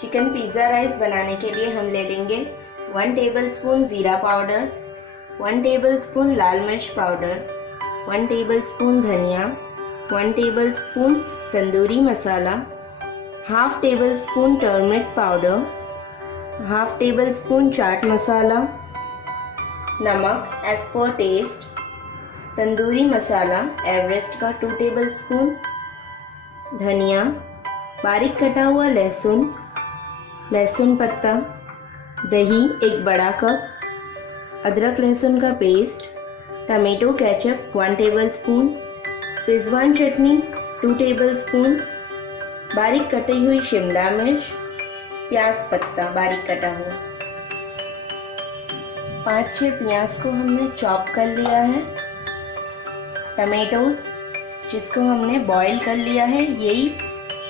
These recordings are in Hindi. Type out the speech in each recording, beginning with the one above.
चिकन पिज़्ज़ा राइस बनाने के लिए हम ले लेंगे 1 टेबलस्पून ज़ीरा पाउडर, 1 टेबलस्पून लाल मिर्च पाउडर, 1 टेबलस्पून धनिया, 1 tablespoon tandoori masala, half tablespoon turmeric powder, half tablespoon chaat masala, नमक एज पर टेस्ट, तंदूरी मसाला एवरेस्ट का 2 टेबलस्पून, धनिया, बारीक कटा हुआ लहसुन, लहसुन पत्ता, दही 1 बड़ा कप, अदरक लहसुन का paste, tomato ketchup 1 tablespoon, Schezwan chutney 2 tablespoon, बारीक कटी हुई शिमला मिर्च, प्याज पत्ता बारीक कटा हुआ। 5-6 प्याज को हमने चॉप कर लिया है। टमेटोज जिसको हमने बॉईल कर लिया है, यही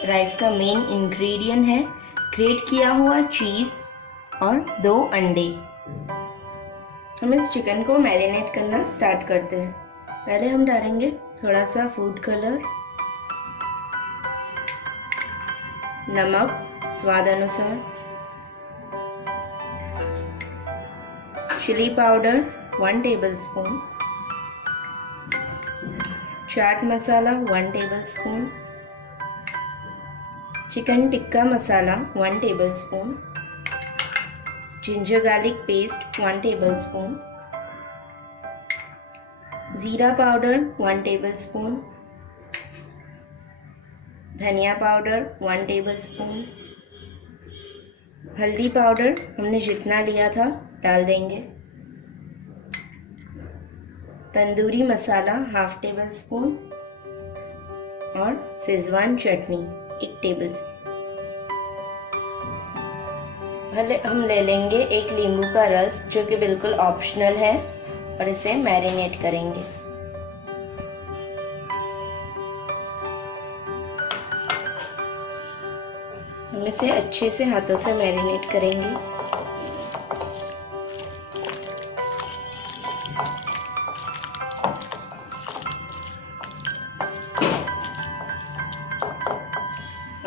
राइस का मेन इंग्रेडिएंट है। ग्रेट किया हुआ चीज़ और 2 अंडे। हम इस चिकन को मैरिनेट करना स्टार्ट करते हैं। पहले हम डालेंगे थोड़ा सा फूड कलर, नमक स्वाद अनुसार, चिली पाउडर 1 टेबलस्पून, चाट मसाला 1 tablespoon, chicken tikka masala 1 tablespoon, ginger garlic paste 1 tablespoon, ज़ीरा पाउडर 1 टेबलस्पून, धनिया पाउडर 1 टेबलस्पून, हल्दी पाउडर हमने जितना लिया था डाल देंगे, तंदूरी मसाला हाफ टेबलस्पून और शेजवान चटनी 1 टेबलस्पून। हम ले लेंगे 1 नींबू का रस जो कि बिल्कुल ऑप्शनल है और इसे मैरिनेट करेंगे। हम इसे अच्छे से हाथों से मैरिनेट करेंगे।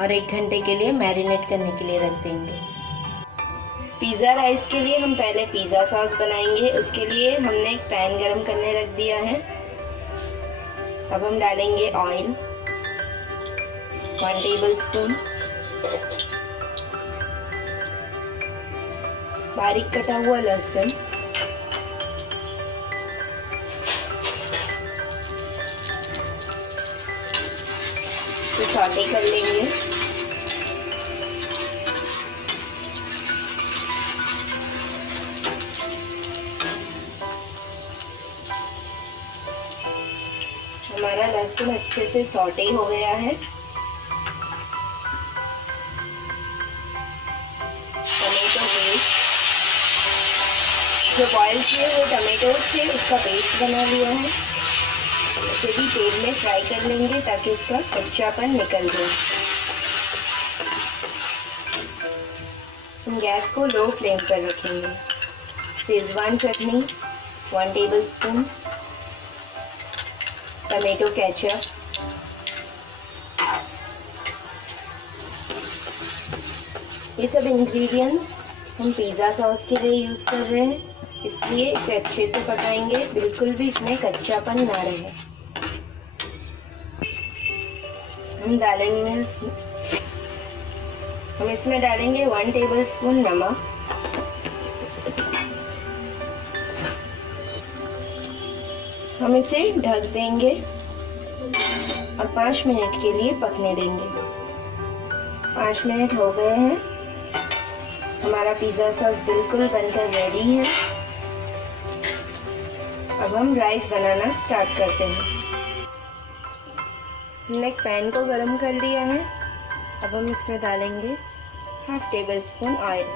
और 1 घंटे के लिए मैरिनेट करने के लिए रख देंगे। पिज़्ज़ा राइस के लिए हम पहले पिज़्ज़ा सॉस बनाएंगे। उसके लिए हमने एक पैन गरम करने रख दिया है। अब हम डालेंगे ऑयल 1 टेबलस्पून, बारीक कटा हुआ लहसुन, तो सौटे कर लेंगे। हमारा लहसुन अच्छे से सौटे हो गया है। टमेटो पेस्ट जो बॉईल किए हुए टमेटो थे उसका पेस्ट बना लिया है। इसे भी तेल में फ्राई कर लेंगे ताकि इसका कच्चापन निकल जाए। हम गैस को लो फ्लेम पर रखेंगे। शेजवान चटनी 1 टेबलस्पून, टमेटो केचप, ये सब इंग्रेडिएंट्स हम पिज़्ज़ा सॉस के लिए यूज़ कर रहे हैं, इसलिए इसे अच्छे से पकाएंगे, बिल्कुल भी इसमें कच्चापन ना रहे। हम इसमें डालेंगे 1 टेबलस्पून नमक, हम इसे ढक देंगे और 5 मिनट के लिए पकने देंगे। 5 मिनट हो गए हैं। हमारा पिज़्ज़ा सॉस बिल्कुल बनकर रेडी है। अब हम राइस बनाना स्टार्ट करते हैं। हमने एक पैन को गरम कर लिया है। अब हम इसमें डालेंगे हाफ टेबलस्पून ऑयल।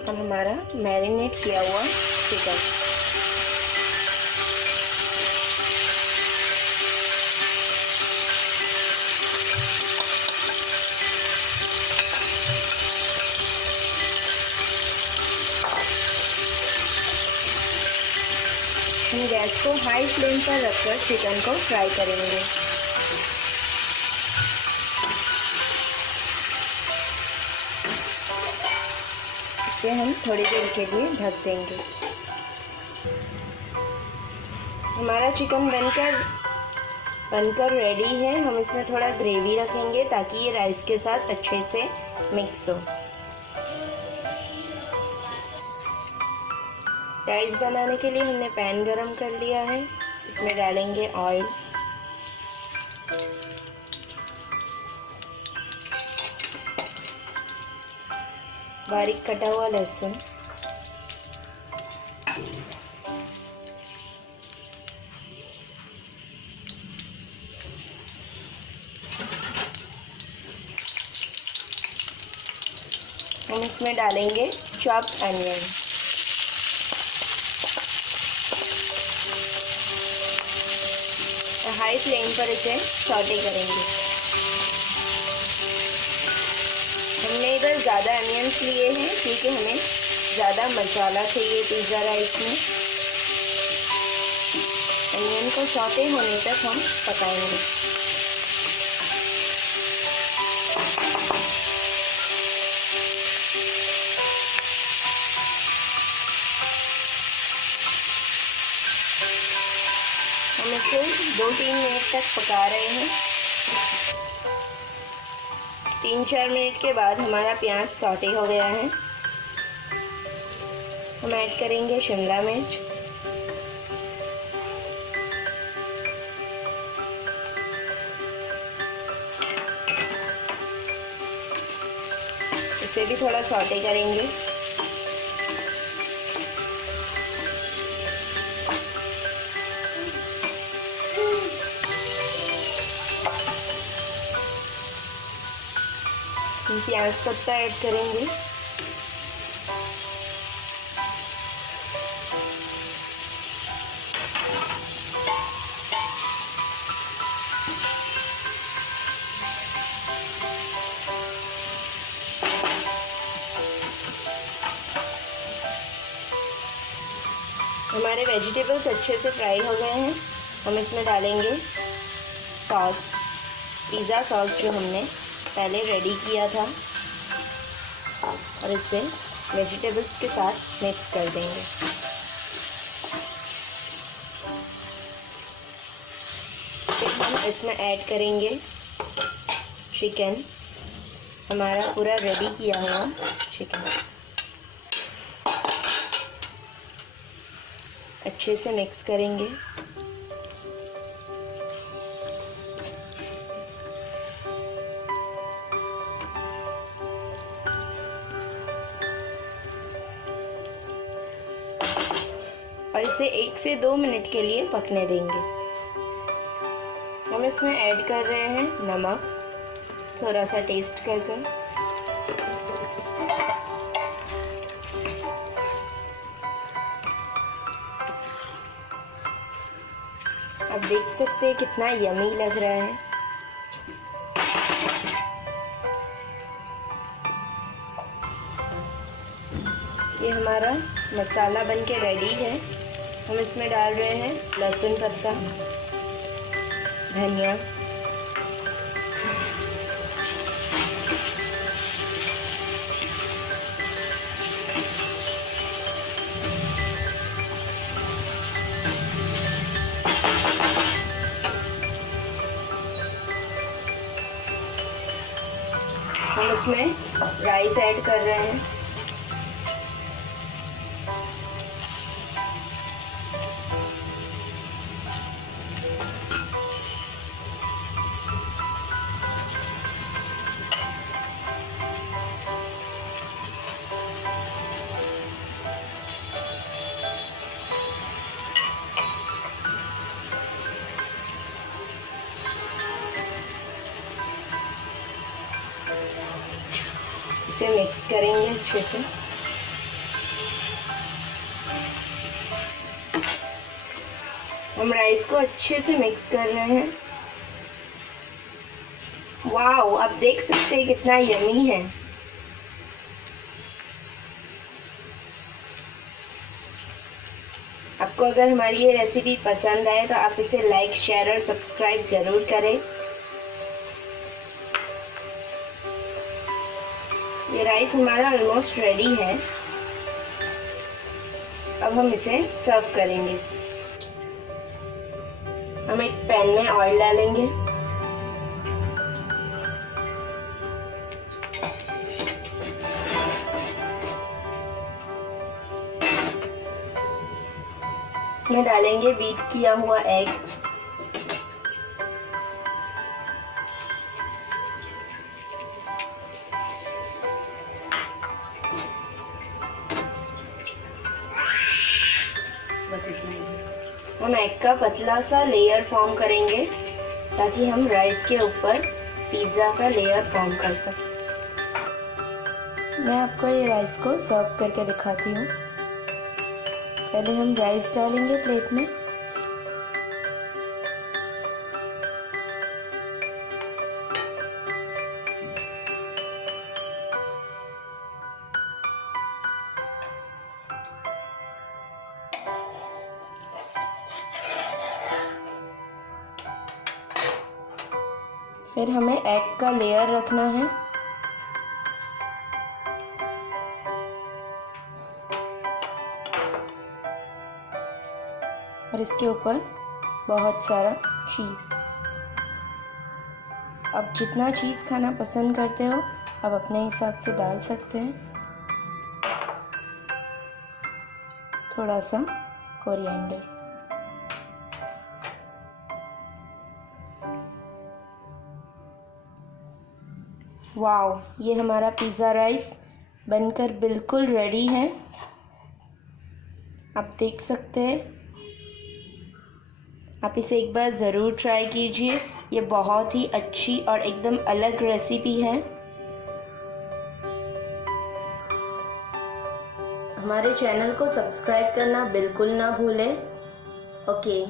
और हमारा मैरिनेट किया हुआ चिकन, हम गैस को हाई फ्लेम पर रखकर चिकन को फ्राई करेंगे। इसे हम थोड़ी देर के लिए ढक देंगे। हमारा चिकन बनकर रेडी है। हम इसमें थोड़ा ग्रेवी रखेंगे ताकि ये राइस के साथ अच्छे से मिक्स हो। राइस बनाने के लिए हमने पैन गरम कर लिया है। इसमें डालेंगे ऑयल। बारीक कटा हुआ लहसुन, हम इसमें डालेंगे चॉप्ड अनियन। हाई फ्लेम पर इसे सौटे करेंगे। हमने इधर ज़्यादा अनियंस लिए हैं क्योंकि हमें ज़्यादा मसाला चाहिए पिज़्ज़ा राइस में। अनियन को सौटे होने तक हम पकाएंगे। हम इसे 2-3 मिनट तक पका रहे हैं। 3-4 मिनट के बाद हमारा प्याज सौटे हो गया है। हम ऐड करेंगे शिमला मिर्च, इसे भी थोड़ा सौटे करेंगे। प्याज पत्ता ऐड करेंगे। हमारे वेजिटेबल्स अच्छे से फ्राई हो गए हैं। हम इसमें डालेंगे सॉस, पिज़्ज़ा सॉस जो हमने पहले रेडी किया था, और इसे वेजिटेबल्स के साथ मिक्स कर देंगे। फिर हम इसमें ऐड करेंगे चिकन, हमारा पूरा रेडी किया हुआ चिकन। अच्छे से मिक्स करेंगे। और इसे 1 से 2 मिनट के लिए पकने देंगे। हम इसमें ऐड कर रहे हैं नमक, थोड़ा सा टेस्ट कर। अब देख सकते हैं कितना यमी लग रहा है। ये हमारा मसाला बनके रेडी है। हम इसमें डाल रहे हैं लहसुन पत्ता, धनिया, हम इसमें राइस ऐड कर रहे हैं। इसे मिक्स करेंगे अच्छे से। हम राइस को अच्छे से मिक्स कर रहे हैं। वाओ, आप देख सकते हैं कितना यमी है। आपको आपको अगर हमारी ये रेसिपी पसंद आए तो आप इसे लाइक, शेयर और सब्सक्राइब ज़रूर करें। ये राइस हमारा ऑलमोस्ट रेडी है। अब हम इसे सर्व करेंगे। हम एक पैन में ऑयल डालेंगे। इसमें डालेंगे बीट किया हुआ एग। बस इतना ही। हम एग का पतला सा लेयर फॉर्म करेंगे ताकि हम राइस के ऊपर पिज़्ज़ा का लेयर फॉर्म कर सकें। मैं आपको ये राइस को सर्व करके दिखाती हूँ। पहले हम राइस डालेंगे प्लेट में। फिर हमें एग का लेयर रखना है। और इसके ऊपर बहुत सारा चीज़। आप जितना चीज़ खाना पसंद करते हो आप अपने हिसाब से डाल सकते हैं। थोड़ा सा कोरिएंडर। वाव, ये हमारा पिज़्ज़ा राइस बनकर बिल्कुल रेडी है। आप देख सकते हैं। आप इसे एक बार ज़रूर ट्राई कीजिए। ये बहुत ही अच्छी और एकदम अलग रेसिपी है। हमारे चैनल को सब्सक्राइब करना बिल्कुल ना भूलें। ओके।